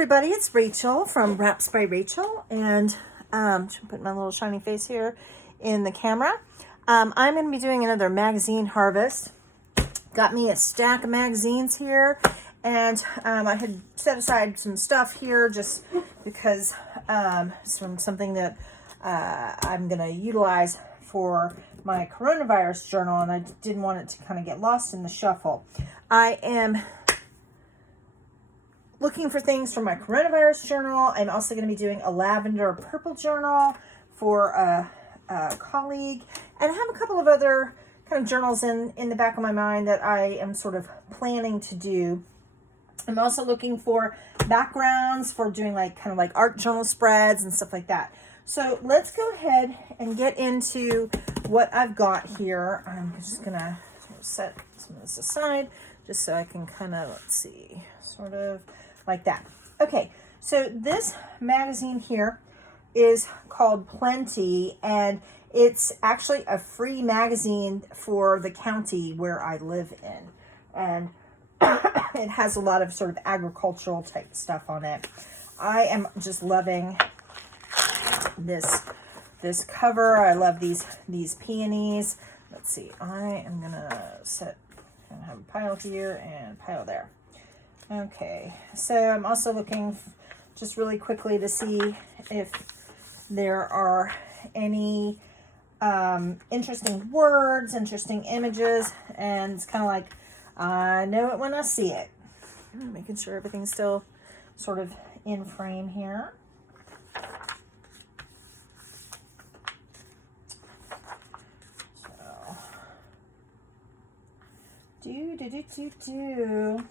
everybody, it's Rachel from Wraps by Rachel, and should put my little shiny face here in the camera. I'm going to be doing another magazine harvest. Got me a stack of magazines here, and I had set aside some stuff here just because it's from something that I'm going to utilize for my coronavirus journal, and I didn't want it to kind of get lost in the shuffle. I am looking for things for my coronavirus journal. I'm also going to be doing a lavender purple journal for a colleague, and I have a couple of other kind of journals in the back of my mind that I am sort of planning to do. I'm also looking for backgrounds for doing like kind of like art journal spreads and stuff like that. So let's go ahead and get into what I've got here. I'm just gonna set some of this aside just so I can kind of, let's see, sort of like that. Okay, so this magazine here is called Plenty, and it's actually a free magazine for the county where I live in. And it has a lot of sort of agricultural type stuff on it. I am just loving this cover. I love these peonies. Let's see, I am gonna have a pile here and a pile there. Okay, so I'm also looking just really quickly to see if there are any interesting words, interesting images, and it's kind of like, I know it when I see it. Making sure everything's still sort of in frame here. So, do.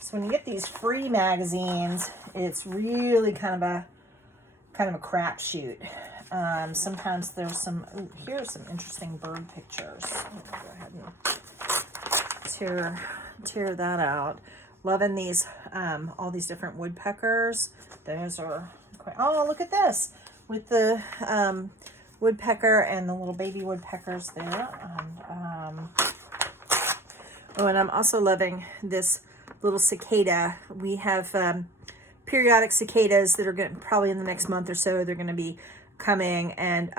So when you get these free magazines, it's really kind of a crapshoot. Sometimes there's some. Ooh, here's some interesting bird pictures. Go ahead and tear that out. Loving these all these different woodpeckers. Those are quite. Oh, look at this with the woodpecker and the little baby woodpeckers there. Oh, and I'm also loving this little cicada. We have periodic cicadas that are going to probably in the next month or so. They're going to be coming, and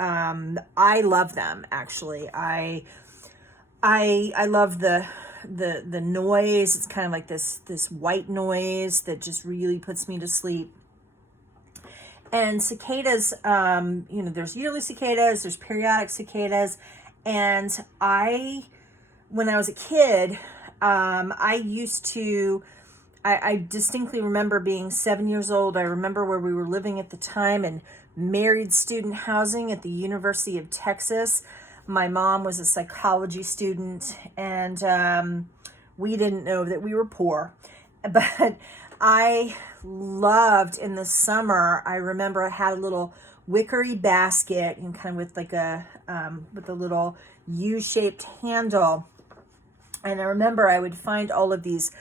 I love them. Actually, I love the noise. It's kind of like this white noise that just really puts me to sleep. And cicadas, there's yearly cicadas, there's periodic cicadas, and when I was a kid, I distinctly remember being 7 years old. I remember where we were living at the time in married student housing at the University of Texas. My mom was a psychology student, and we didn't know that we were poor. But I loved in the summer, I remember I had a little wickery basket, and kind of with like with a little U-shaped handle. And I remember I would find all of these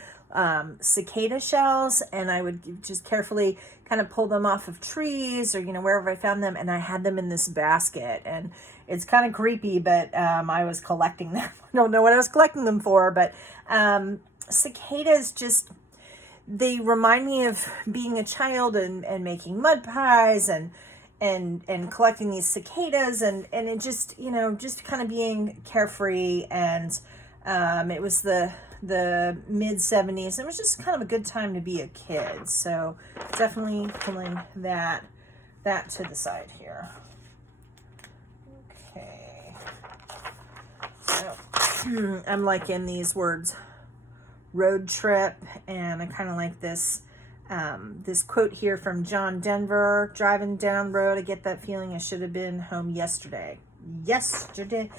cicada shells, and I would just carefully kind of pull them off of trees or, wherever I found them. And I had them in this basket, and it's kind of creepy, but I was collecting them. I don't know what I was collecting them for, but cicadas just, they remind me of being a child and making mud pies and collecting these cicadas, and it just, just kind of being carefree. And it was the mid-70s. It was just kind of a good time to be a kid. So definitely pulling that to the side here. Okay. So I'm liking these words, road trip, and I kind of like this this quote here from John Denver. Driving down the road, I get that feeling I should have been home yesterday. Yesterday,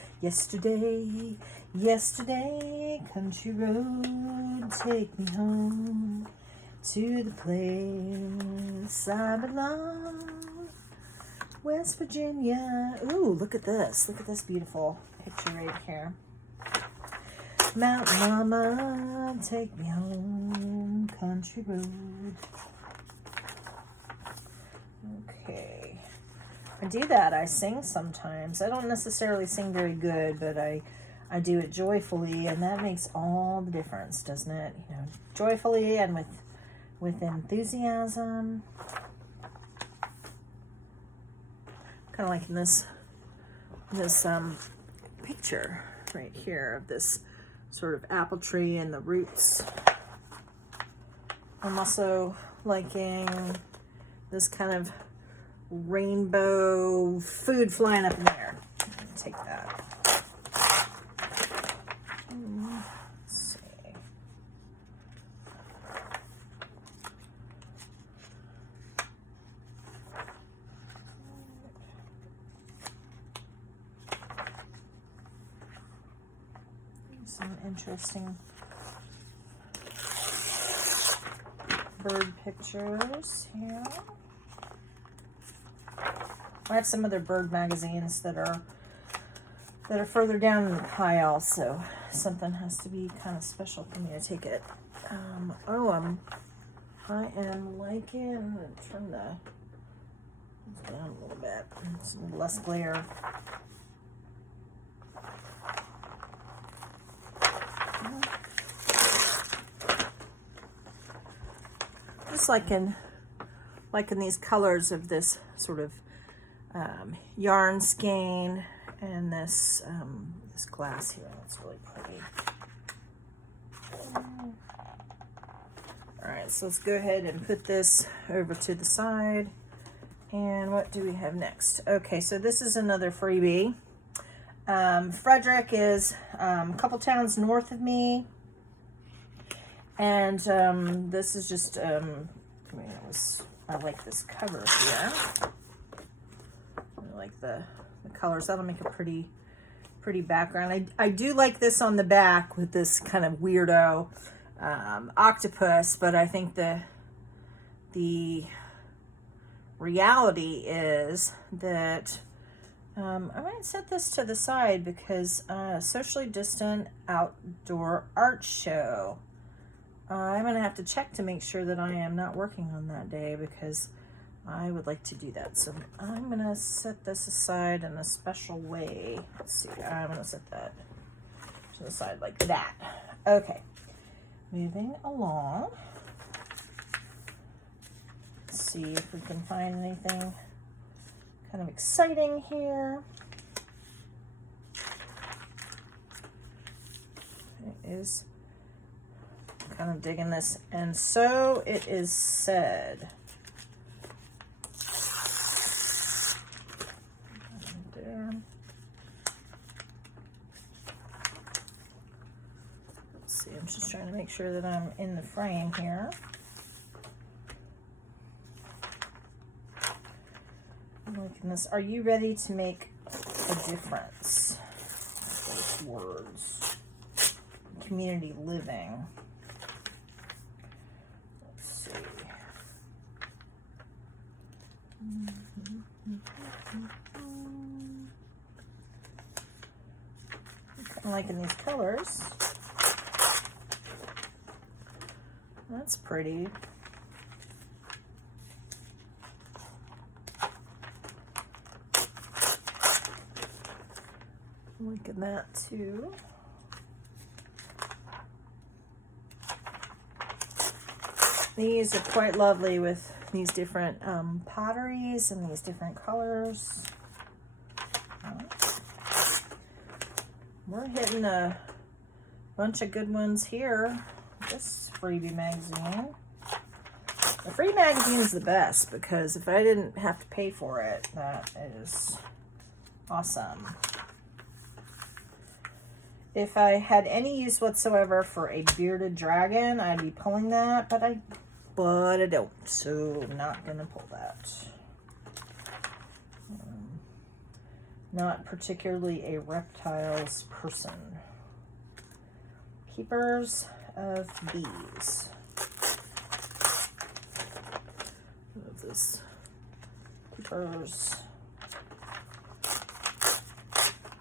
country road, take me home to the place I belong, West Virginia. Ooh, look at this beautiful picture right here. Mountain Mama, take me home, country road. Okay. I do that. I sing sometimes. I don't necessarily sing very good, but I do it joyfully, and that makes all the difference, doesn't it? You know, joyfully and with enthusiasm. Kind of like in this picture right here of this sort of apple tree and the roots. I'm also liking this kind of rainbow food flying up in the air. Take that. Let's see. Some interesting bird pictures here. I have some other bird magazines that are further down in the pile, so something has to be kind of special for me to take it. I am liking. I'm gonna turn the down a little bit. Some less glare. Just liking these colors of this sort of yarn skein and this this glass here. That's really pretty. All right, so let's go ahead and put this over to the side. And what do we have next? Okay, so this is another freebie. Frederick is a couple towns north of me. And this is just, I like this cover here. I like the colors. That'll make a pretty background. I do like this on the back with this kind of weirdo octopus, but I think the reality is that I might set this to the side because socially distant outdoor art show. I'm going to have to check to make sure that I am not working on that day because I would like to do that. So I'm going to set this aside in a special way. Let's see. I'm going to set that to the side like that. Okay. Moving along. Let's see if we can find anything kind of exciting here. It is kind of digging this, and so it is said. There. Let's see, I'm just trying to make sure that I'm in the frame here. Look at this. Are you ready to make a difference? Those words. Community living. I'm liking these colors. That's pretty. Look at that too. These are quite lovely with these different potteries and these different colors. We're hitting a bunch of good ones here. This freebie magazine. The free magazine is the best because if I didn't have to pay for it, that is awesome. If I had any use whatsoever for a bearded dragon, I'd be pulling that, but I don't, so I'm not gonna pull that. Not particularly a reptiles person. Keepers of bees. Love this. Keepers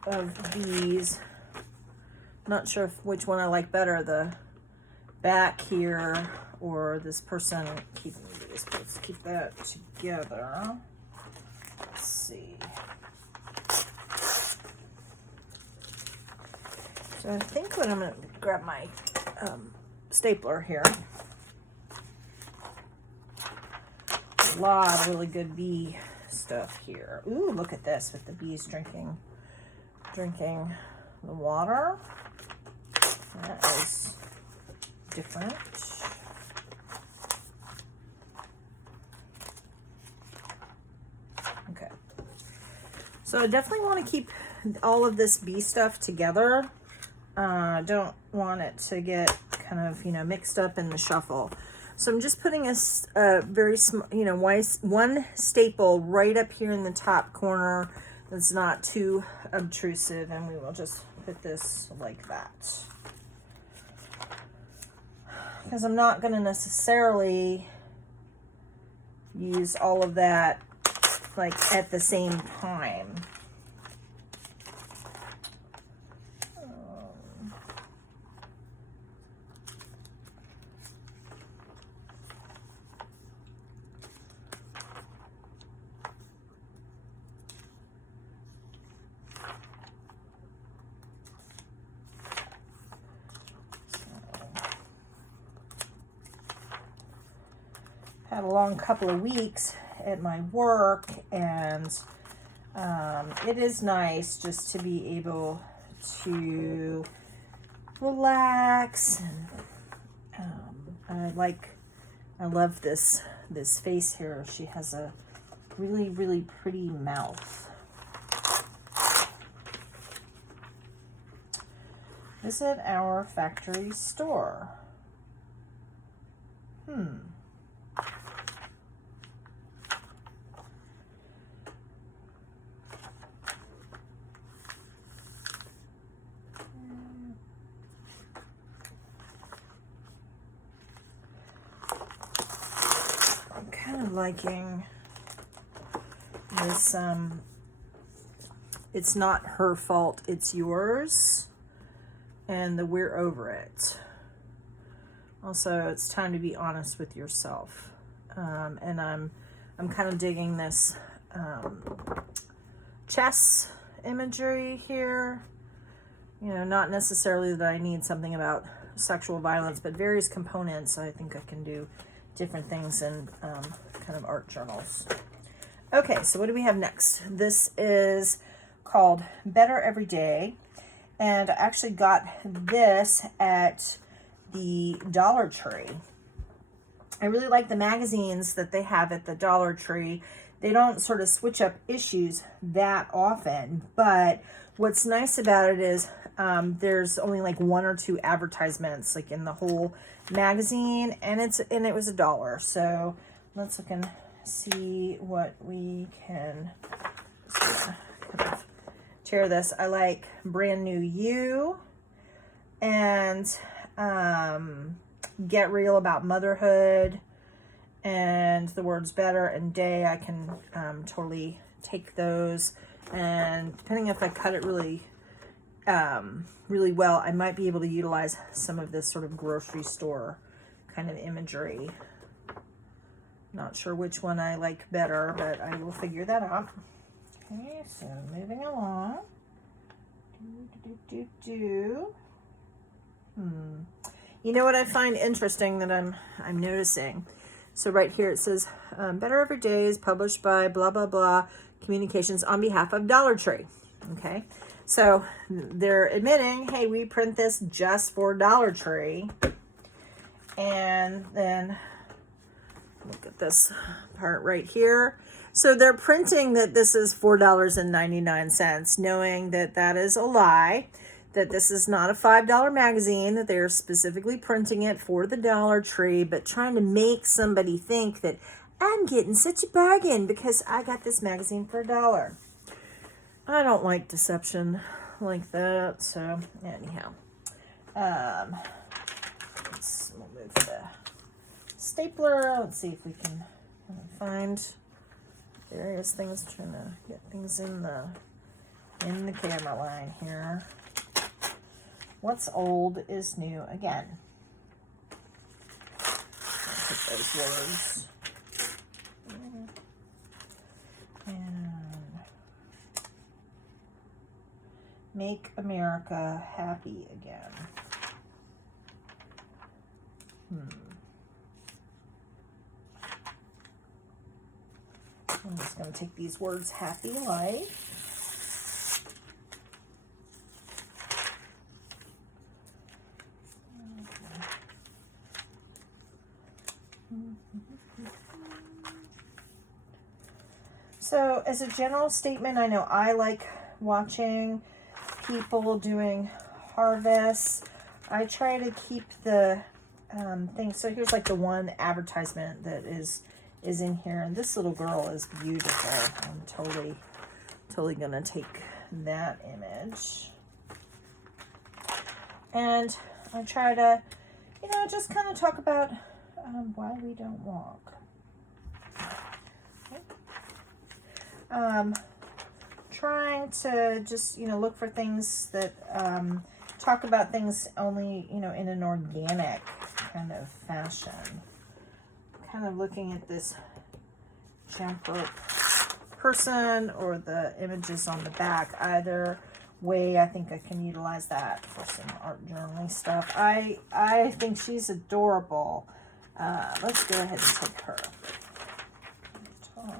of bees. Not sure which one I like better, the back here or this person keeping bees. Let's keep that together. Let's see. So I think what I'm going to grab my stapler here. A lot of really good bee stuff here. Ooh, look at this with the bees drinking the water. That is different. Okay. So I definitely want to keep all of this bee stuff together. Don't want it to get kind of, mixed up in the shuffle. So I'm just putting a very small, one staple right up here in the top corner that's not too obtrusive, and we will just put this like that. Because I'm not going to necessarily use all of that like at the same time. Had a long couple of weeks at my work, and it is nice just to be able to relax. And I love this face here. She has a really, really pretty mouth. Visit our factory store. Liking this it's not her fault, it's yours, and the we're over it. Also, it's time to be honest with yourself. And I'm kind of digging this chess imagery here. Not necessarily that I need something about sexual violence, but various components. I think I can do different things in kind of art journals. Okay, so what do we have next? This is called Better Every Day, and I actually got this at the Dollar Tree. I really like the magazines that they have at the Dollar Tree. They don't sort of switch up issues that often, but what's nice about it is there's only like one or two advertisements like in the whole magazine, and it was $1. So let's look and see what we can kind of tear this. I like Brand New You and Get Real About Motherhood and The Words Better and Day. I can totally take those, and depending if I cut it really well, I might be able to utilize some of this sort of grocery store kind of imagery. Not sure which one I like better, but I will figure that out. Okay, so moving along. You know what I find interesting that I'm noticing? So right here it says, Better Every Day is published by blah, blah, blah Communications on behalf of Dollar Tree. Okay, so they're admitting, hey, we print this just for Dollar Tree. And then look at this part right here. So they're printing that this is $4.99, knowing that that is a lie, that this is not a $5 magazine, that they're specifically printing it for the Dollar Tree, but trying to make somebody think that I'm getting such a bargain because I got this magazine for $1. I don't like deception like that, so anyhow. We'll move the stapler. Let's see if we can find various things, trying to get things in the camera line here. What's old is new again. I'll put those words. And Make America happy again. I'm just going to take these words, happy life. So as a general statement, I know I like watching people doing harvests. I try to keep the things. So here's like the one advertisement that is in here, and this little girl is beautiful. I'm totally gonna take that image, and I try to, just kind of talk about why we don't walk. Trying to just, look for things that, talk about things only, in an organic kind of fashion. Kind of looking at this jumper person or the images on the back. Either way, I think I can utilize that for some art journaling stuff. I think she's adorable. Let's go ahead and take her. Okay.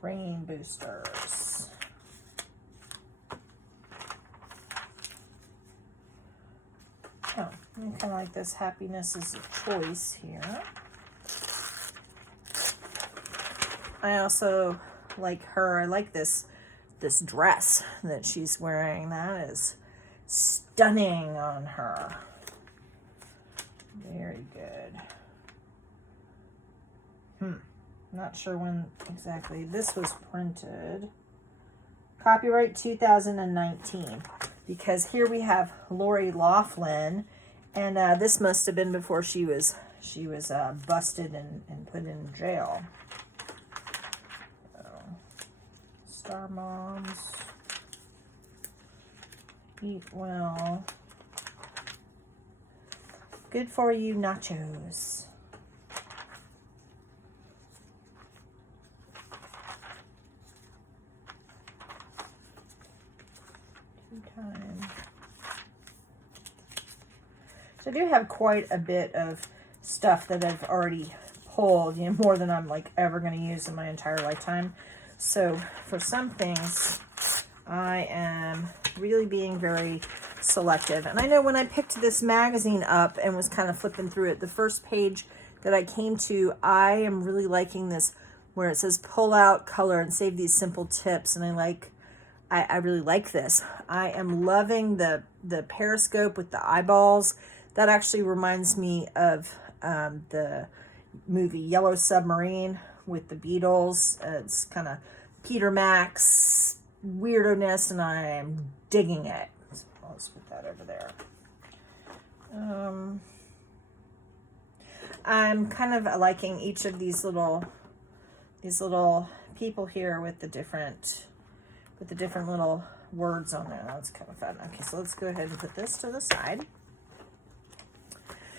Brain boosters. Oh, I kind of like this. Happiness is a choice here. I also like her. I like this dress that she's wearing. That is stunning on her. Very good. Not sure when exactly this was printed. Copyright 2019. Because here we have Lori Loughlin, and this must have been before she was busted and put in jail. So, Star Moms. Eat well. Good for you nachos. Time. So I do have quite a bit of stuff that I've already pulled, more than I'm like ever going to use in my entire lifetime. So for some things, I am really being very selective. And I know when I picked this magazine up and was kind of flipping through it, the first page that I came to, I am really liking this where it says pull out, color, and save these simple tips. And I really like this. I am loving the periscope with the eyeballs. That actually reminds me of the movie Yellow Submarine with the Beatles. It's kind of Peter Max weirdo-ness, and I am digging it. So let's put that over there. I'm kind of liking each of these little people here with the different little words on there. That's kind of fun. Okay, so let's go ahead and put this to the side.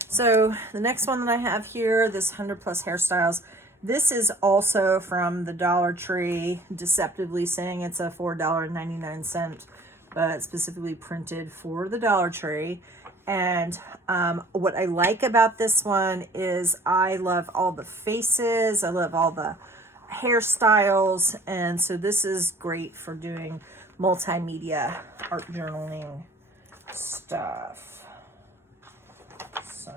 So the next one that I have here, this 100 Plus Hairstyles, this is also from the Dollar Tree, deceptively saying it's a $4.99, but specifically printed for the Dollar Tree. And what I like about this one is I love all the faces. I love all the hairstyles, and so this is great for doing multimedia art journaling stuff. So,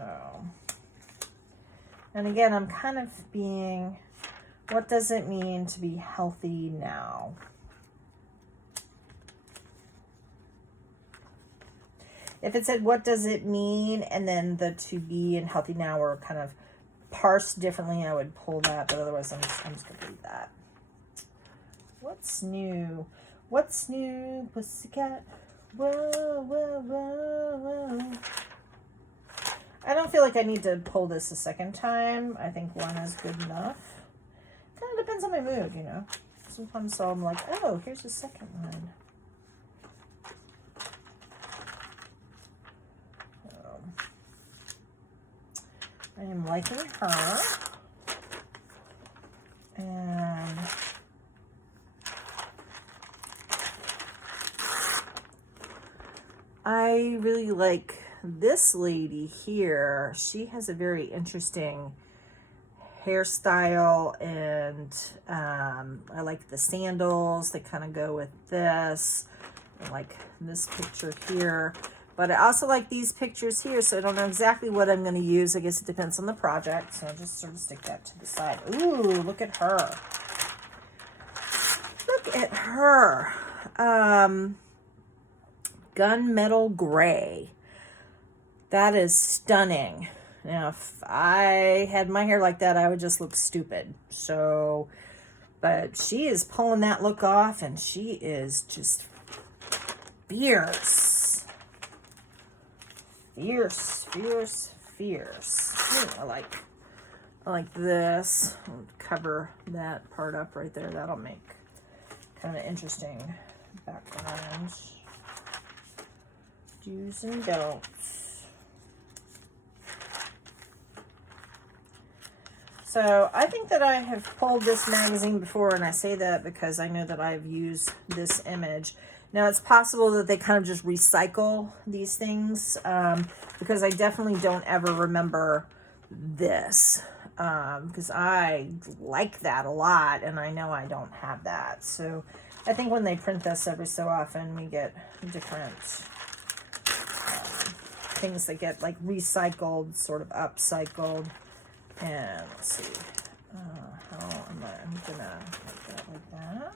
and again, I'm kind of being, what does it mean to be healthy now? If it said what does it mean, and then the to be and healthy now were kind of parsed differently, I would pull that, but otherwise I'm just going to leave that. What's new? What's new, pussycat? Whoa, whoa, whoa, whoa. I don't feel like I need to pull this a second time. I think one is good enough. Kind of depends on my mood, Sometimes so I'm like, oh, here's the second one. I am liking her. And I really like this lady here. She has a very interesting hairstyle, and I like the sandals that kind of go with this. I like this picture here, but I also like these pictures here, so I don't know exactly what I'm going to use. I guess it depends on the project, so I'll just sort of stick that to the side. Ooh, look at her. Look at her. Gunmetal gray. That is stunning. Now, if I had my hair like that, I would just look stupid. So, but she is pulling that look off, and she is just fierce. Fierce, fierce, fierce. Ooh, I like this. I'll cover that part up right there. That'll make kind of interesting backgrounds. Do's and don'ts. So I think that I have pulled this magazine before, and I say that because I know that I've used this image. Now, it's possible that they kind of just recycle these things, because I definitely don't ever remember this, because I like that a lot, and I know I don't have that. So I think when they print this every so often, we get different things that get like recycled, sort of upcycled. And let's see, how am I'm gonna make that like that.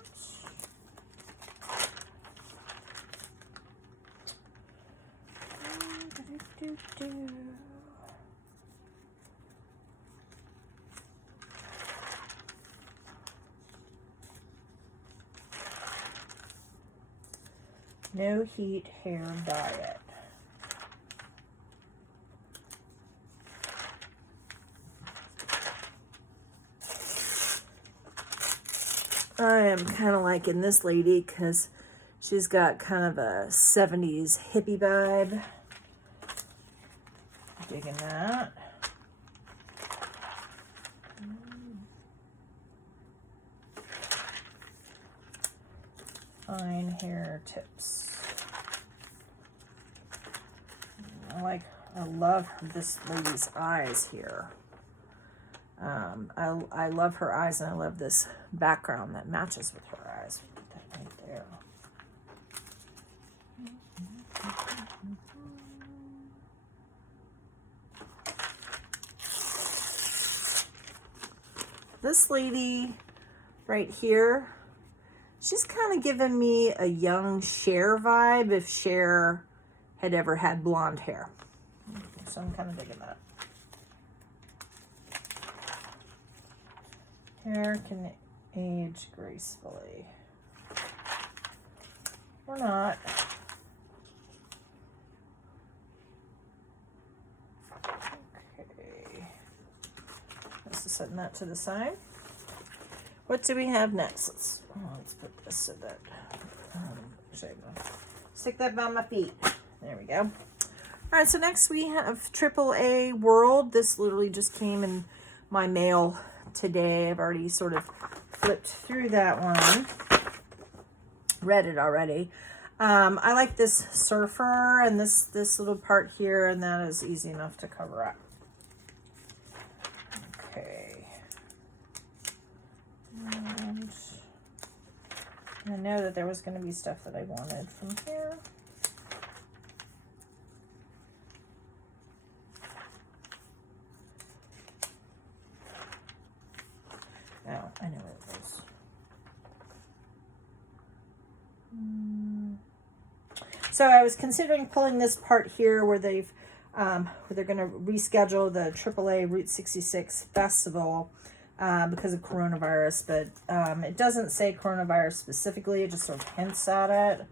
No heat hair diet. I am kind of liking this lady because she's got kind of a 70s hippie vibe. Digging that. Fine hair tips. I love this lady's eyes here. I love her eyes, and I love this background that matches with her eyes. Put that right there. This lady right here, she's kind of giving me a young Cher vibe if Cher had ever had blonde hair. So I'm kind of digging that. Hair can age gracefully. Or not. Okay. This is setting that to the side. What do we have next? Let's put this so that stick that by my feet. There we go. All right, so next we have AAA World. This literally just came in my mail today. I've already sort of flipped through that one. Read it already. I like this surfer and this little part here, and that is easy enough to cover up. Okay. And I know that there was going to be stuff that I wanted from here. Oh, I know where it is. So I was considering pulling this part here where they're going to reschedule the AAA Route 66 festival because of coronavirus, but it doesn't say coronavirus specifically. It just sort of hints at it.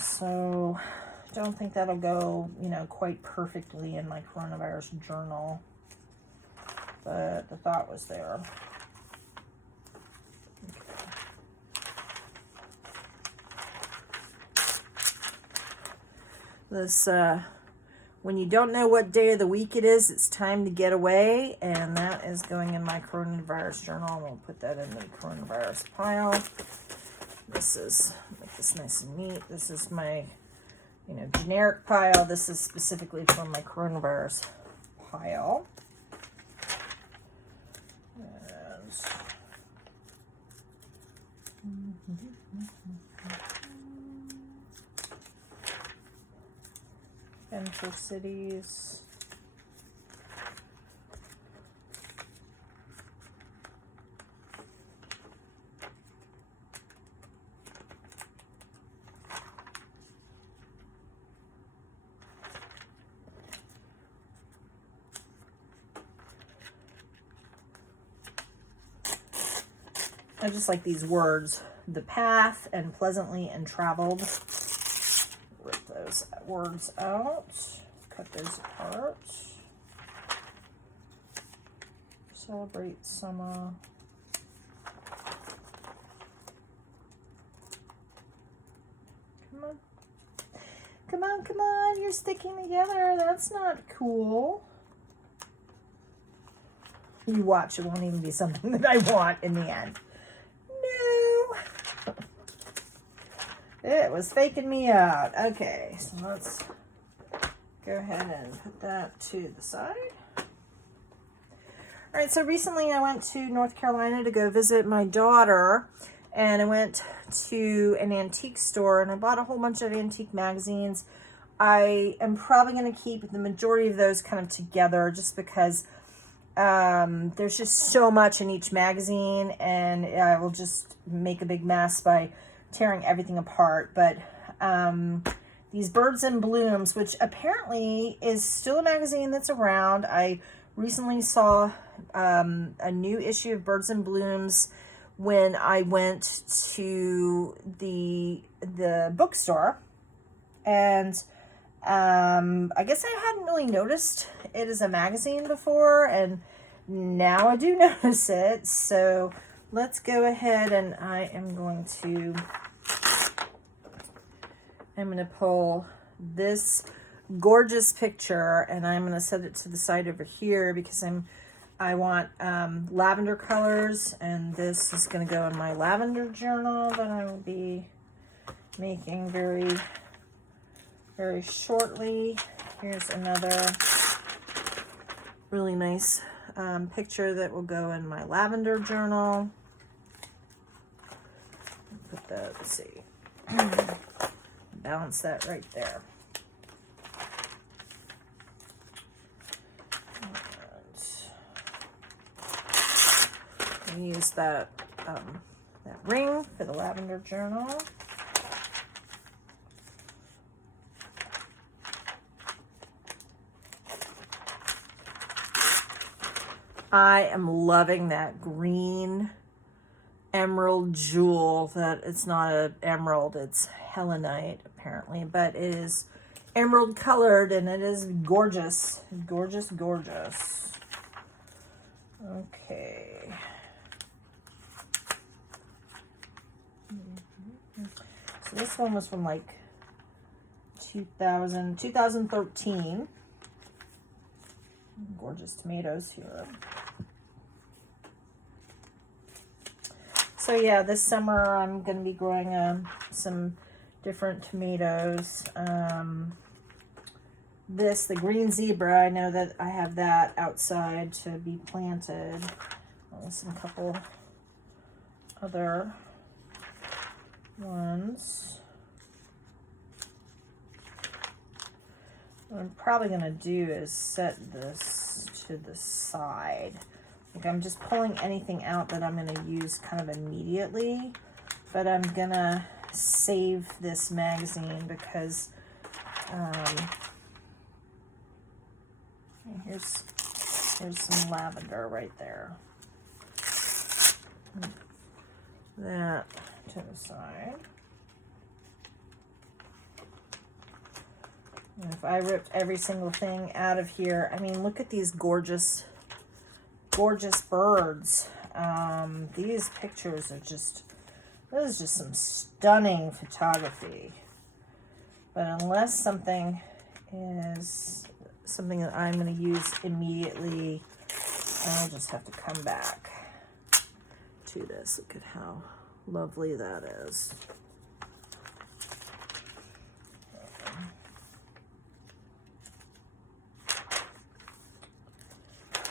So I don't think that'll go, quite perfectly in my coronavirus journal, but the thought was there. This when you don't know what day of the week it is, it's time to get away. And that is going in my coronavirus journal. We'll put that in the coronavirus pile. This is, make this nice and neat. This is my, generic pile. This is specifically for my coronavirus pile. Central cities. I just like these words, the path and pleasantly and traveled. Rip those words out, cut those apart. Celebrate summer. Come on. Come on, come on, you're sticking together. That's not cool. You watch, it won't even be something that I want in the end. No. It was faking me out. Okay, so let's go ahead and put that to the side. All right, so recently I went to North Carolina to go visit my daughter, and I went to an antique store and I bought a whole bunch of antique magazines. I am probably going to keep the majority of those kind of together just because there's just so much in each magazine, and I will just make a big mess by tearing everything apart. But these Birds in Blooms, which apparently is still a magazine that's around. I recently saw a new issue of Birds in Blooms when I went to the bookstore, and I guess I hadn't really noticed it as a magazine before, and now I do notice it. So let's go ahead, and I'm going to pull this gorgeous picture, and I'm going to set it to the side over here because I want lavender colors, and this is going to go in my lavender journal that I will be making very, very shortly. Here's another really nice picture that will go in my lavender journal. Put that, let's see, balance that right there. And use that ring for the lavender journal. I am loving that green emerald jewel. That it's not an emerald, it's helenite apparently, but it is emerald colored and it is gorgeous, gorgeous, gorgeous. Okay. So this one was from like 2013. Gorgeous tomatoes here. So yeah, this summer I'm going to be growing some different tomatoes. The green zebra, I know that I have that outside to be planted. Some couple other ones. What I'm probably going to do is set this to the side. Like I'm just pulling anything out that I'm going to use kind of immediately, but I'm going to save this magazine because here's some lavender right there. That to the side. And if I ripped every single thing out of here, I mean, look at these gorgeous, gorgeous birds. These pictures are just, this is just some stunning photography. But unless something is something that I'm going to use immediately. I'll just have to come back to this. Look at how lovely that is.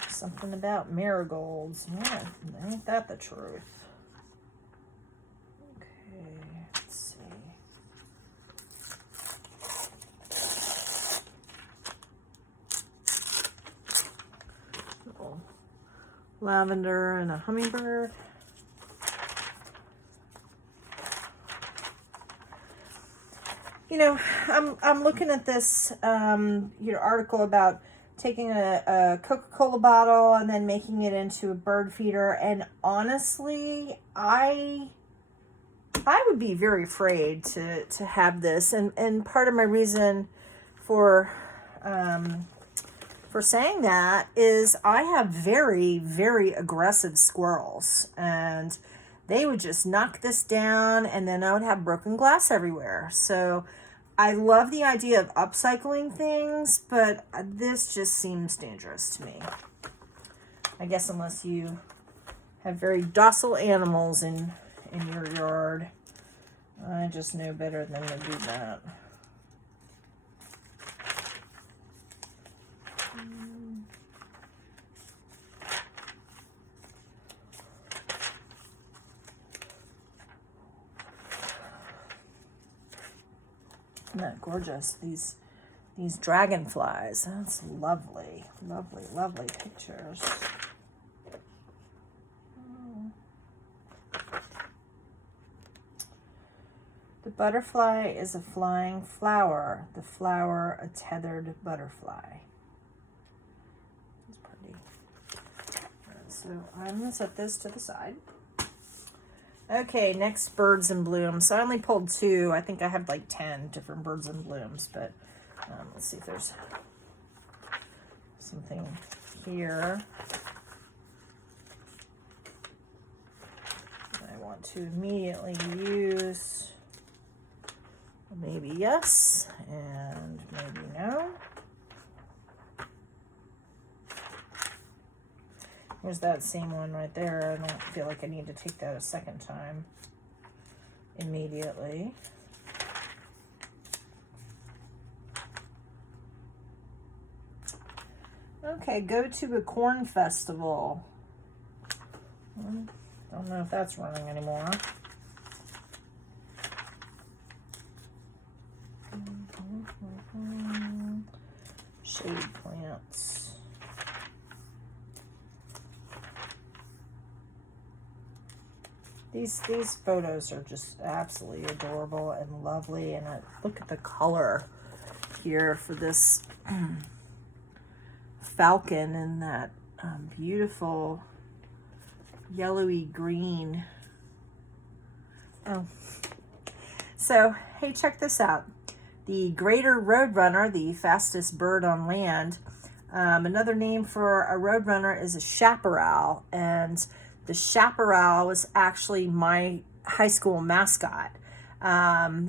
Something about marigolds. Yeah, ain't that the truth? Okay, let's see. Little lavender and a hummingbird. You know, I'm looking at this article about taking a Coca-Cola bottle and then making it into a bird feeder, and honestly, I would be very afraid to have this, and part of my reason for saying that is I have very, very aggressive squirrels, and they would just knock this down, and then I would have broken glass everywhere. So I love the idea of upcycling things, but this just seems dangerous to me. I guess unless you have very docile animals in your yard. I just know better than to do that. Isn't that gorgeous? These dragonflies. That's lovely. Lovely, lovely pictures. The butterfly is a flying flower. The flower a tethered butterfly. It's pretty. So I'm going to set this to the side. Okay, next, birds in bloom. So I only pulled 2. I think I have like 10 different birds in blooms, but let's see if there's something here I want to immediately use. Maybe yes, and maybe no. Here's that same one right there. I don't feel like I need to take that a second time immediately. Okay, go to a corn festival. Don't know if that's running anymore. Shade plants. These photos are just absolutely adorable and lovely, and look at the color here for this falcon and that beautiful yellowy green. Oh, so hey, check this out. The greater roadrunner, the fastest bird on land. Another name for a roadrunner is a chaparral, and the chaparral was actually my high school mascot.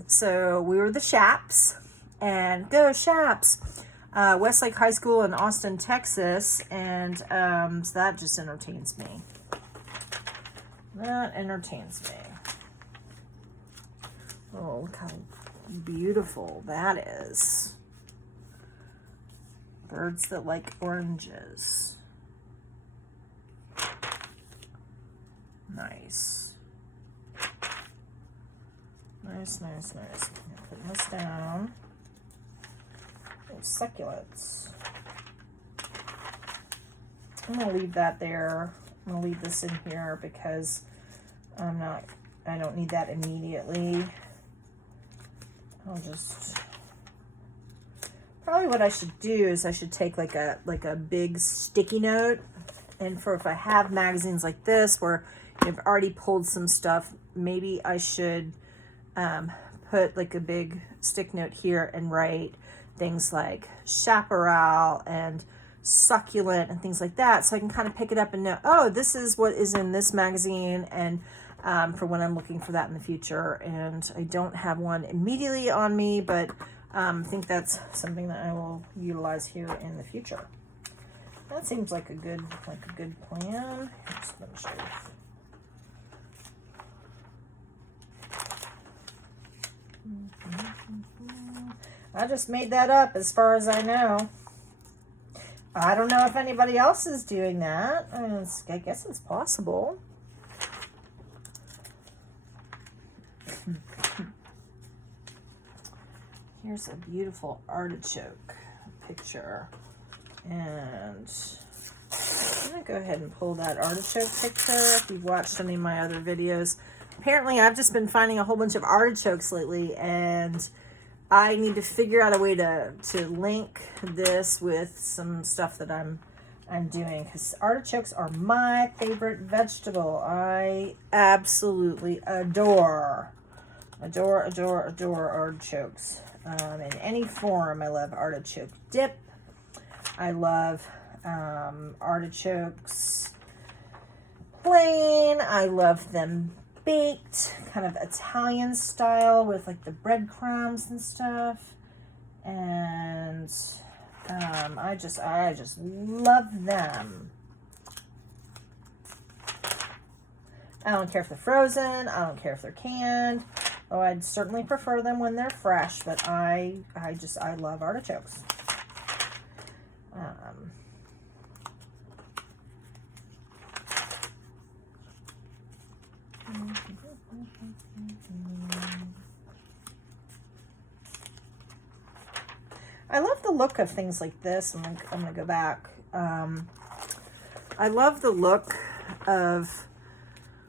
So we were the Chaps, and go Chaps! Westlake High School in Austin, Texas, and so that just entertains me. That entertains me. Oh, look how beautiful that is. Birds that like oranges. Nice. Nice, nice, nice. Putting this down. Those succulents. I'm gonna leave that there. I'm gonna leave this in here because I don't need that immediately. I'll just, probably what I should do is I should take like a big sticky note, and for if I have magazines like this where I've already pulled some stuff, maybe I should put like a big stick note here and write things like chaparral and succulent and things like that, so I can kind of pick it up and know, oh, this is what is in this magazine, and for when I'm looking for that in the future. And I don't have one immediately on me, but I think that's something that I will utilize here in the future. That seems like a good plan. Just let me show you. I just made that up as far as I know. I don't know if anybody else is doing that. I guess it's possible. Here's a beautiful artichoke picture. And I'm going to go ahead and pull that artichoke picture. If you've watched any of my other videos, apparently I've just been finding a whole bunch of artichokes lately, and I need to figure out a way to link this with some stuff that I'm doing, because artichokes are my favorite vegetable. I absolutely adore artichokes. In any form. I love artichoke dip. I love artichokes plain. I love them baked, kind of Italian style with like the breadcrumbs and stuff. And I just love them. I don't care if they're frozen. I don't care if they're canned. Oh, I'd certainly prefer them when they're fresh, but I love artichokes. I love the look of things like this. I'm gonna go back. I love the look of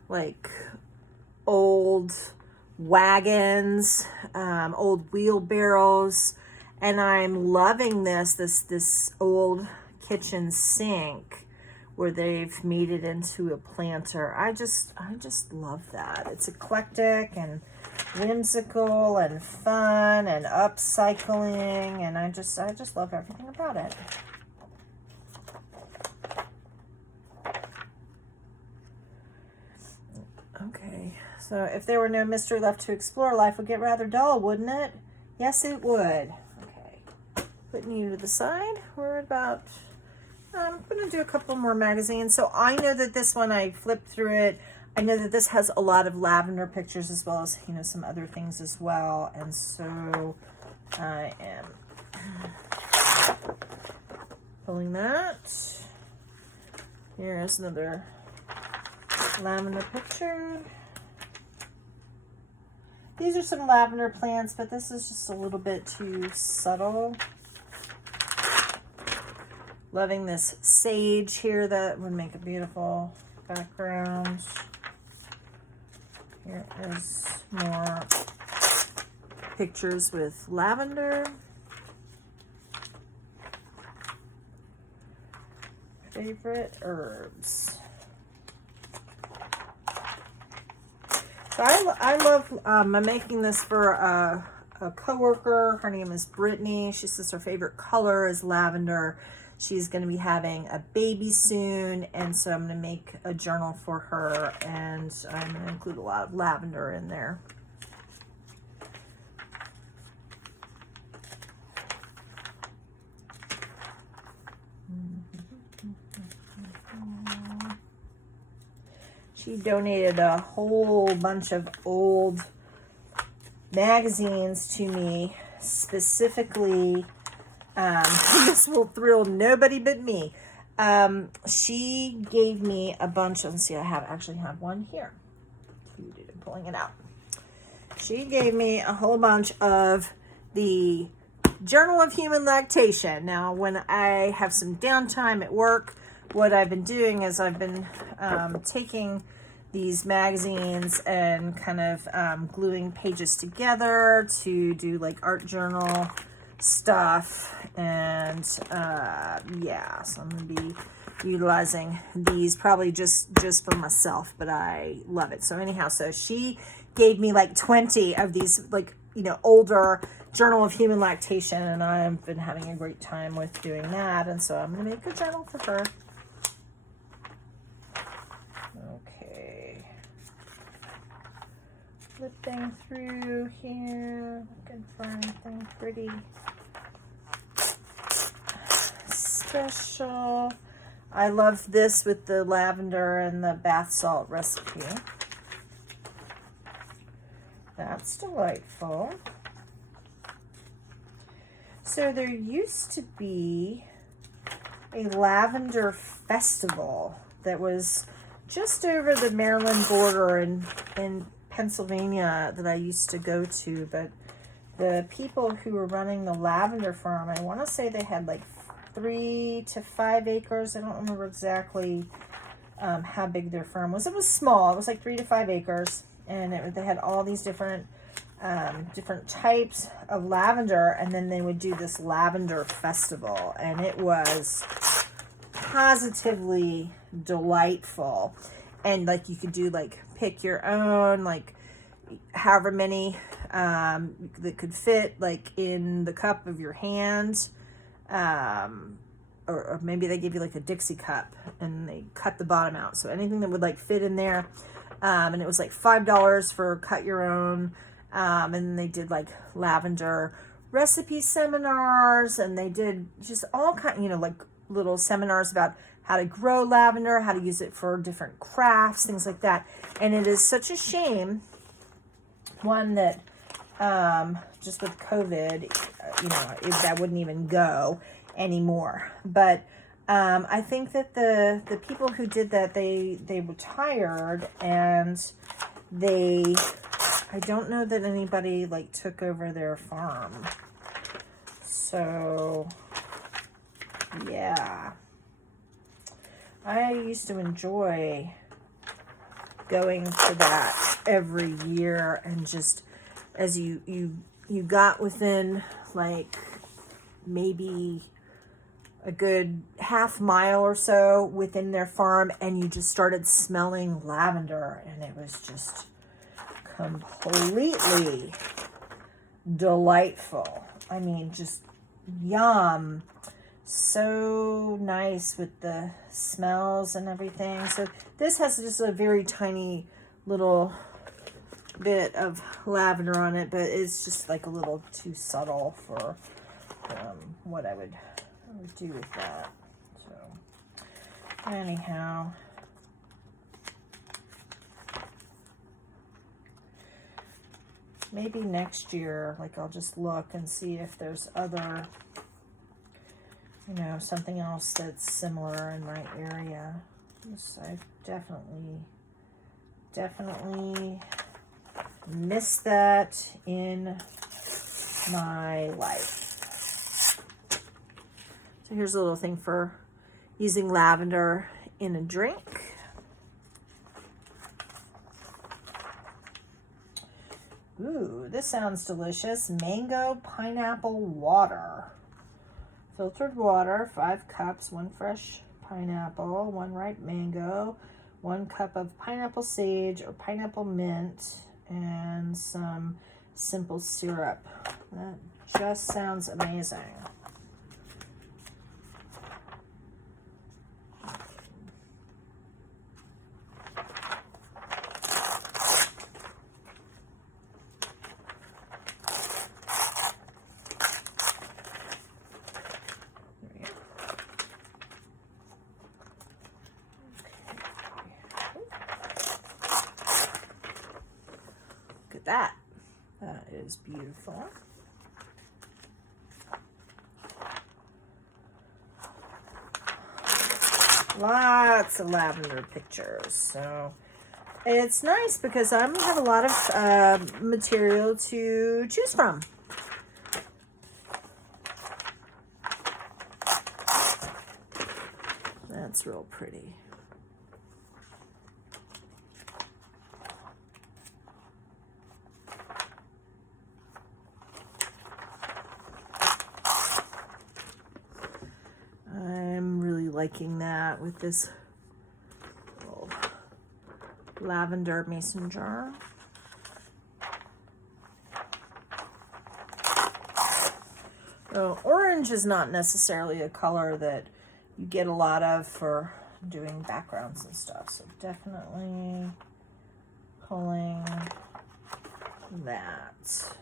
like old wagons, old wheelbarrows, and I'm loving this old kitchen sink where they've made it into a planter. I just love that. It's eclectic and whimsical and fun and upcycling, and I just love everything about it. Okay, so if there were no mystery left to explore, life would get rather dull, wouldn't it? Yes, it would. Okay, putting you to the side. We're about, I'm going to do a couple more magazines. So I know that this one, I flipped through it. I know that this has a lot of lavender pictures as well as, you know, some other things as well. And so I am pulling that. Here's another lavender picture. These are some lavender plants, but this is just a little bit too subtle. Loving this sage here. That would make a beautiful background. Here is more pictures with lavender. Favorite herbs. So I love, I'm making this for a coworker. Her name is Brittany. She says her favorite color is lavender. She's going to be having a baby soon, and so I'm going to make a journal for her, and I'm going to include a lot of lavender in there. She donated a whole bunch of old magazines to me, specifically. This will thrill nobody but me. She gave me a bunch of, let's see, I actually have one here. I'm pulling it out. She gave me a whole bunch of the Journal of Human Lactation. Now, when I have some downtime at work, what I've been doing is I've been taking these magazines and kind of gluing pages together to do like art journal stuff. And yeah, so I'm going to be utilizing these probably just for myself, but I love it. So anyhow, so she gave me like 20 of these, like, you know, older Journal of Human Lactation, and I've been having a great time with doing that. And so I'm going to make a journal for her. Okay. flipping through here, looking for anything pretty special. I love this with the lavender and the bath salt recipe. That's delightful. So there used to be a lavender festival that was just over the Maryland border in Pennsylvania that I used to go to, but the people who were running the lavender farm, I want to say they had like 3 to 5 acres. I don't remember exactly how big their farm was. It was small. It was like 3 to 5 acres, and they had all these different types of lavender, and then they would do this lavender festival, and it was positively delightful. And like you could do like pick your own, like however many that could fit like in the cup of your hand, or maybe they give you like a Dixie cup and they cut the bottom out, so anything that would like fit in there. And it was like $5 for cut your own. And they did like lavender recipe seminars, and they did just all kind, like little seminars about how to grow lavender, how to use it for different crafts, things like that. And it is such a shame, one, that just with COVID, that wouldn't even go anymore. But I think that the people who did that, they retired, and I don't know that anybody like took over their farm. So yeah, I used to enjoy going to that every year, and just as you got within like maybe a good half mile or so within their farm, and you just started smelling lavender, and it was just completely delightful. I mean, just yum. So nice with the smells and everything. So this has just a very tiny little bit of lavender on it, but it's just like a little too subtle for what I would do with that. So anyhow, maybe next year, like I'll just look and see if there's other, something else that's similar in my area. I definitely miss that in my life. So here's a little thing for using lavender in a drink. Ooh, this sounds delicious. Mango pineapple water. Filtered water, 5 cups, 1 fresh pineapple, 1 ripe mango, 1 cup of pineapple sage or pineapple mint, and some simple syrup. That just sounds amazing. That is beautiful. Lots of lavender pictures. So it's nice because I have a lot of material to choose from. That's real pretty. Liking that with this little lavender mason jar. Orange is not necessarily a color that you get a lot of for doing backgrounds and stuff, so definitely pulling that.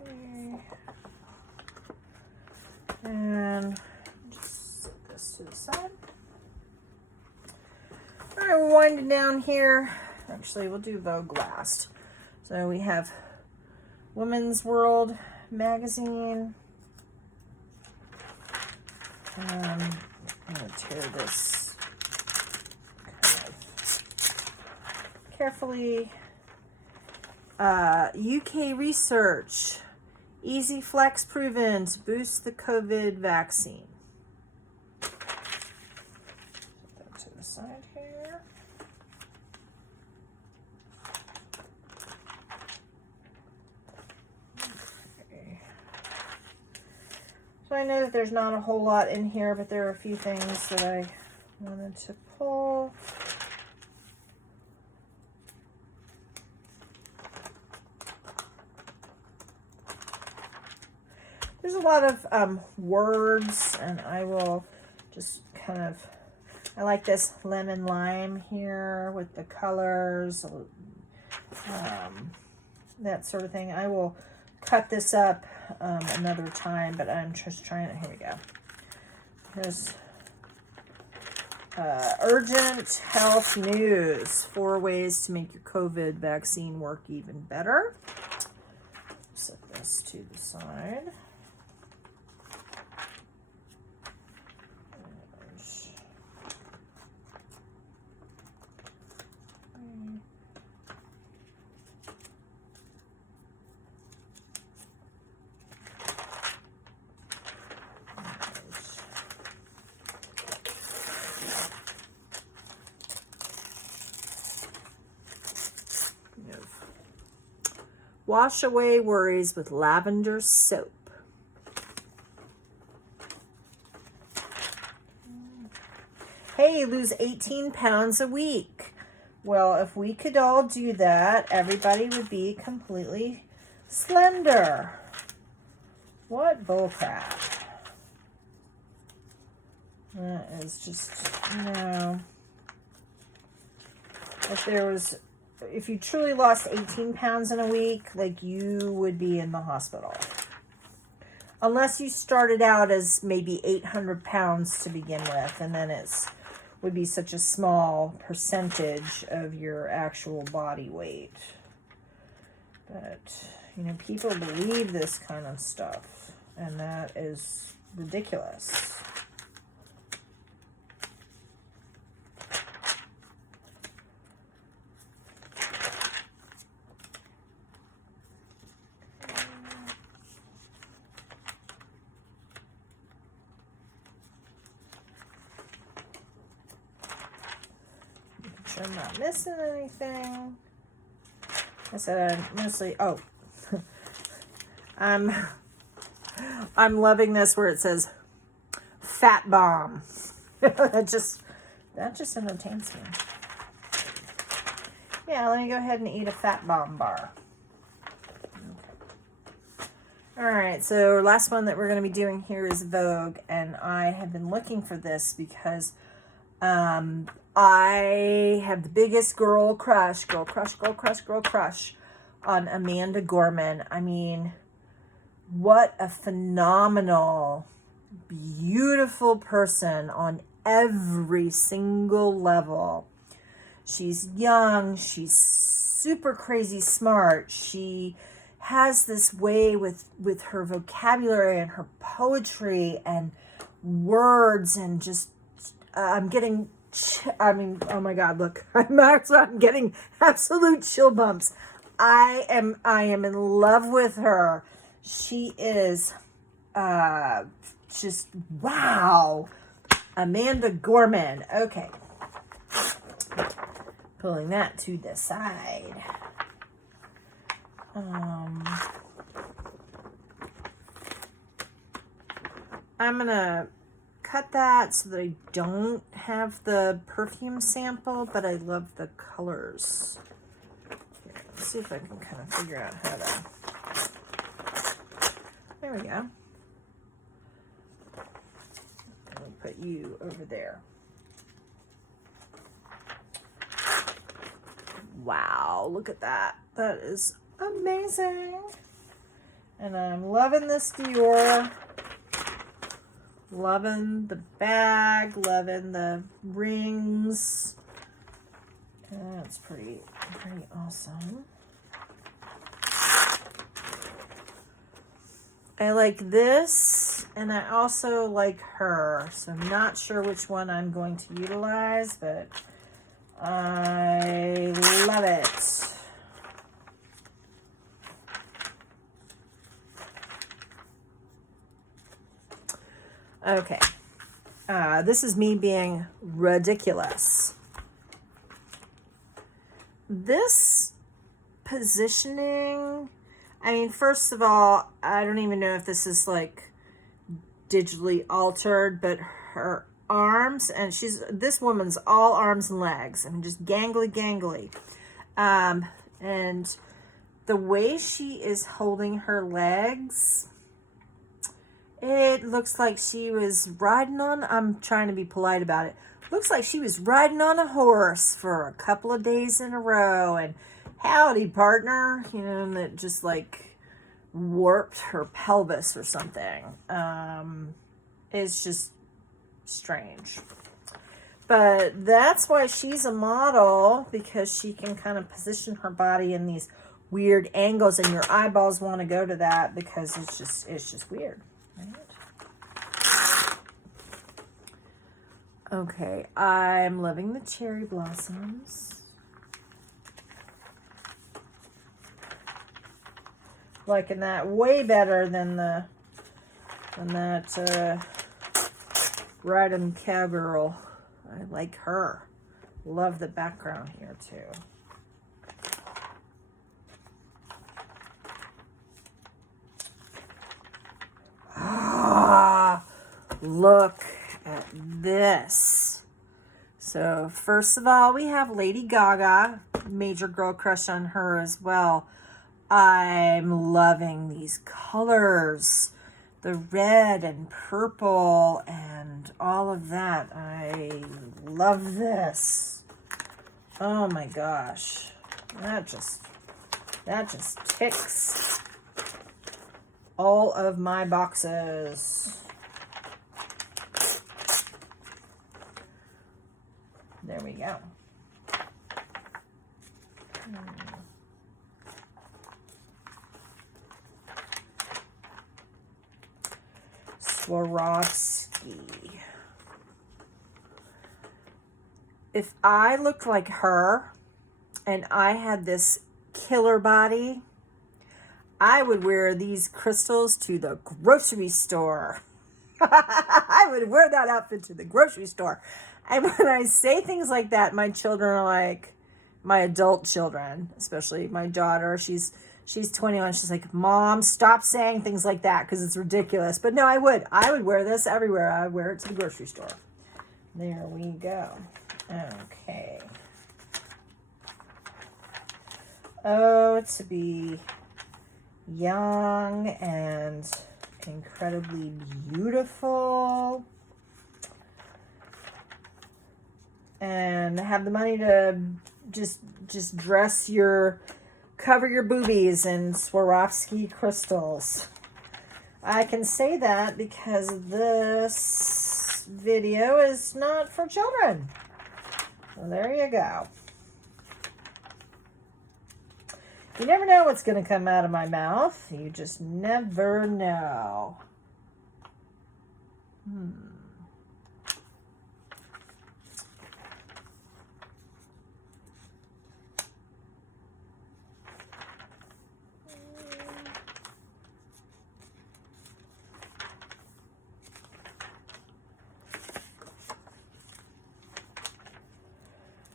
Okay. And just set this to the side. All right, we're winding down here. Actually, we'll do Vogue last. So we have Women's World magazine. I'm going to tear this kind of carefully. UK research. Easy Flex proven to boost the COVID vaccine. Put that to the side here. Okay. So I know that there's not a whole lot in here, but there are a few things that I wanted to pull. There's a lot of words, and I will just kind of, I like this lemon lime here with the colors, that sort of thing. I will cut this up another time, but I'm just trying to, here we go. Here's urgent health news, 4 ways to make your COVID vaccine work even better. Set this to the side. Wash away worries with lavender soap. Hey, lose 18 pounds a week. Well, if we could all do that, everybody would be completely slender. What bullcrap. That is just, if you truly lost 18 pounds in a week, like, you would be in the hospital. Unless you started out as maybe 800 pounds to begin with, and then would be such a small percentage of your actual body weight. But, people believe this kind of stuff, and that is ridiculous. I'm not missing anything. I said mostly, I'm loving this where it says fat bomb. that just entertains me. Yeah, let me go ahead and eat a fat bomb bar. Okay. All right, so last one that we're going to be doing here is Vogue, and I have been looking for this because I have the biggest girl crush on Amanda Gorman. I mean, what a phenomenal, beautiful person on every single level. She's young. She's super crazy smart. She has this way with her vocabulary and her poetry and words, and just, oh my God, look, I'm getting absolute chill bumps. I am in love with her. She is just, wow. Amanda Gorman. Okay. Pulling that to the side. I'm going to cut that so that I don't have the perfume sample, but I love the colors. Here, let's see if I can kind of figure out how to, there we go. put you over there. Wow, look at that. That is amazing. And I'm loving this Dior. Loving the bag, loving the rings. That's pretty awesome. I like this, and I also like her. So I'm not sure which one I'm going to utilize, but I love it. Okay. This is me being ridiculous. This positioning, I mean, first of all, I don't even know if this is like digitally altered, but her arms, and this woman's all arms and legs. I mean, just gangly. And the way she is holding her legs, it looks like she was riding on, I'm trying to be polite about it, looks like she was riding on a horse for a couple of days in a row, and howdy partner, you know, and it just like warped her pelvis or something. It's just strange. But that's why she's a model, because she can kind of position her body in these weird angles, and your eyeballs want to go to that because it's just weird. Right? Okay, I'm loving the cherry blossoms. Liking that way better than that Ride 'em Cowgirl. I like her. Love the background here too. Look at this. So first of all, we have Lady Gaga. Major girl crush on her as well. I'm loving these colors. The red and purple and all of that. I love this. Oh my gosh. That just ticks all of my boxes. There we go. Swarovski. If I looked like her and I had this killer body, I would wear these crystals to the grocery store. I would wear that outfit to the grocery store. And when I say things like that, my children are like, my adult children, especially my daughter, she's 21. She's like, Mom, stop saying things like that because it's ridiculous. But no, I would wear this everywhere. I would wear it to the grocery store. There we go. Okay. Oh, to be young and incredibly beautiful, and have the money to just cover your boobies in Swarovski crystals. I can say that because this video is not for children. So there you go. You never know what's going to come out of my mouth. You just never know.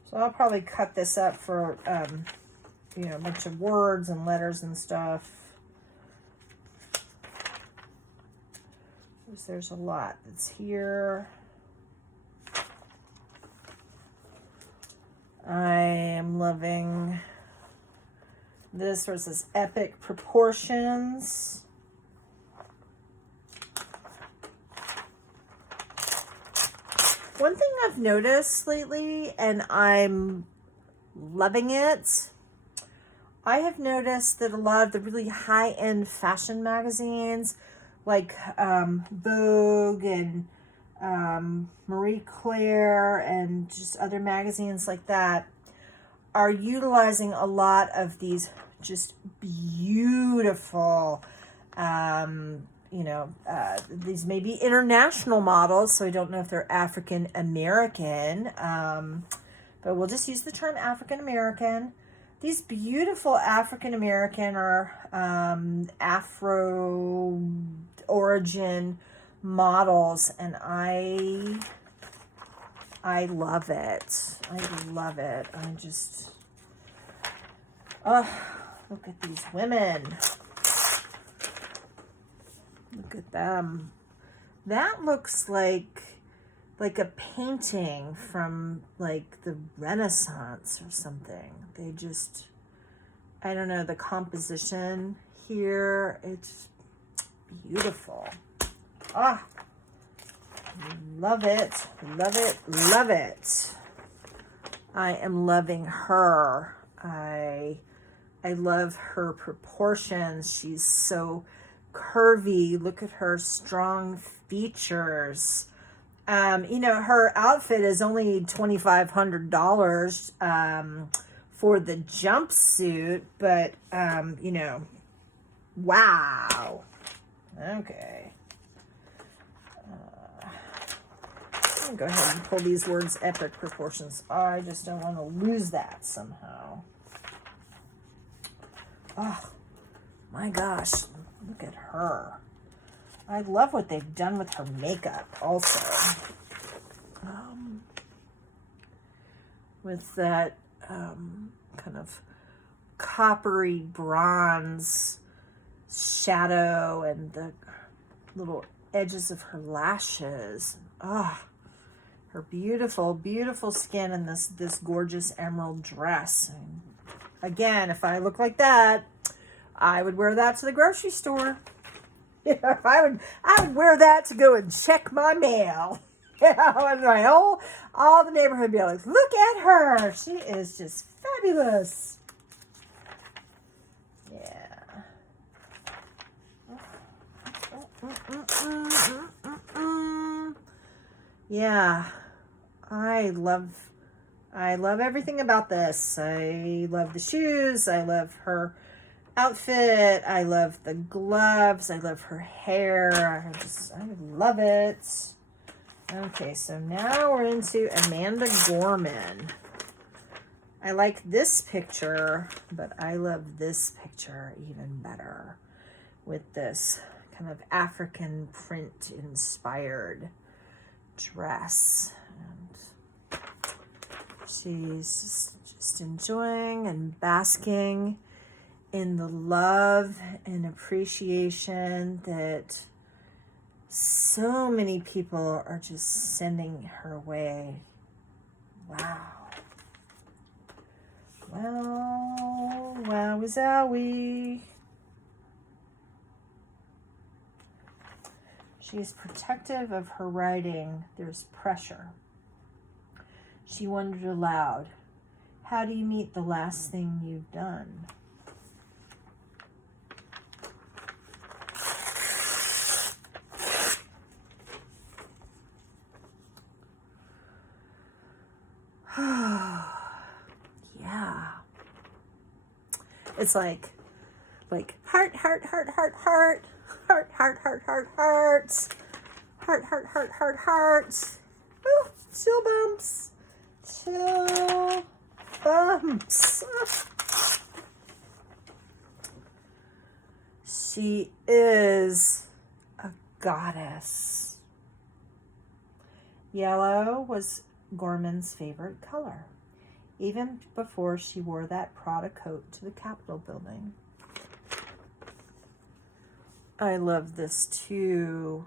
So I'll probably cut this up for, you know, a bunch of words and letters and stuff. There's a lot that's here. I am loving this versus Epic Proportions. One thing I've noticed lately, and I'm loving it, I have noticed that a lot of the really high-end fashion magazines, like Vogue and Marie Claire and just other magazines like that, are utilizing a lot of these just beautiful, these may be international models, so I don't know if they're African American, but we'll just use the term African American. These beautiful African American or Afro origin models, and I love it. I love it. Look at these women. Look at them. That looks like a painting from like the Renaissance or something. They just, I don't know, the composition here, it's beautiful. Ah, love it, love it, love it. I am loving her. I love her proportions. She's so curvy. Look at her strong features. Her outfit is only $2,500 for the jumpsuit, but wow. Okay. I'm gonna go ahead and pull these words epic proportions. I just don't want to lose that somehow. Oh my gosh, look at her. I love what they've done with her makeup also. With that kind of coppery bronze shadow and the little edges of her lashes. Ah, her beautiful, beautiful skin in this gorgeous emerald dress. And again, if I look like that, I would wear that to the grocery store. Yeah, I would wear that to go and check my mail. And all the neighborhood would be like, look at her. She is just fabulous. Yeah. Yeah. I love everything about this. I love the shoes. I love her outfit. I love the gloves. I love her hair. I love it. Okay, so now we're into Amanda Gorman. I like this picture, but I love this picture even better with this kind of African print inspired dress. And she's just enjoying and basking in the love and appreciation that so many people are just sending her way. Wow. Well, wowie zowie. She is protective of her writing. There's pressure. She wondered aloud, how do you meet the last thing you've done? Yeah. It's like heart, heart, heart, heart, heart, heart, heart, heart, heart, hearts, heart, heart, heart, heart, hearts. Oh, chill bumps, chill bumps. She is a goddess. Yellow was Gorman's favorite color, even before she wore that Prada coat to the Capitol building. I love this too.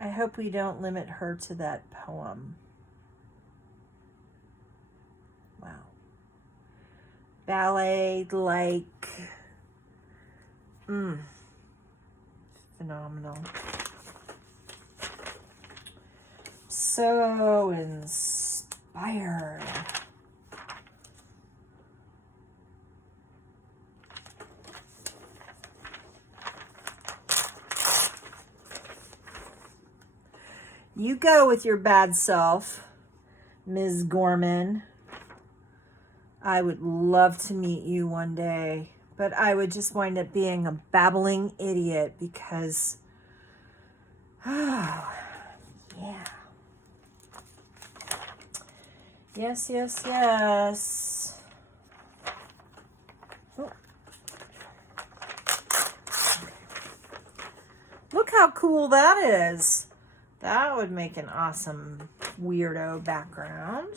I hope we don't limit her to that poem. Wow. Ballet-like. Phenomenal. So inspired. You go with your bad self, Ms. Gorman. I would love to meet you one day, but I would just wind up being a babbling idiot because, oh, yeah. Yes, yes, yes. Oh. Look how cool that is. That would make an awesome weirdo background.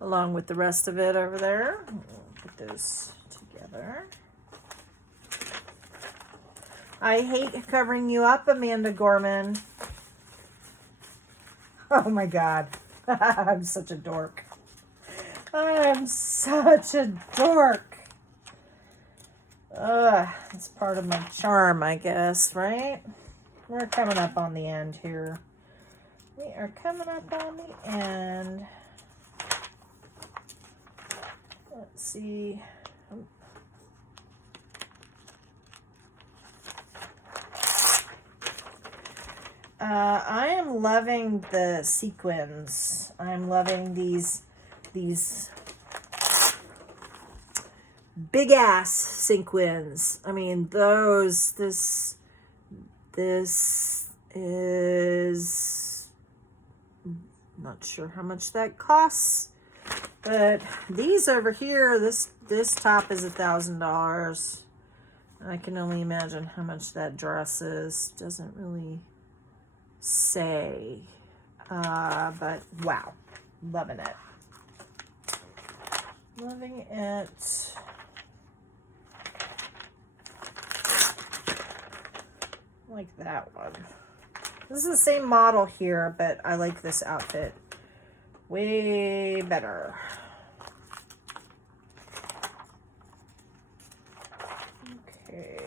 Along with the rest of it over there. We'll put those together. I hate covering you up, Amanda Gorman. Oh my God. I'm such a dork. I'm such a dork. It's part of my charm, I guess, right? We're coming up on the end here. We are coming up on the end. Let's see. I am loving the sequins. I'm loving these big ass sequins. I mean, this is, not sure how much that costs, but these over here, this top is $1,000. I can only imagine how much that dress is. Doesn't really say, but wow, loving it. Loving it. Like that one. This is the same model here, but I like this outfit way better. Okay.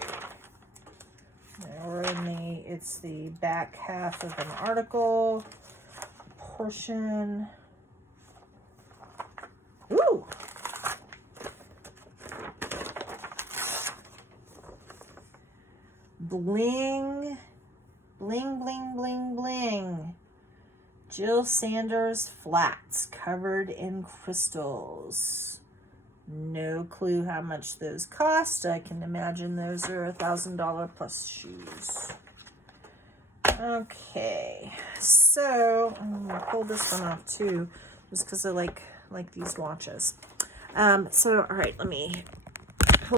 Now we're in it's the back half of an article portion. Ooh. Bling, bling, bling, bling, bling. Jill Sanders flats covered in crystals. No clue how much those cost. I can imagine those are $1,000 plus shoes. Okay, so I'm gonna pull this one off too, just because I like these watches. So all right, let me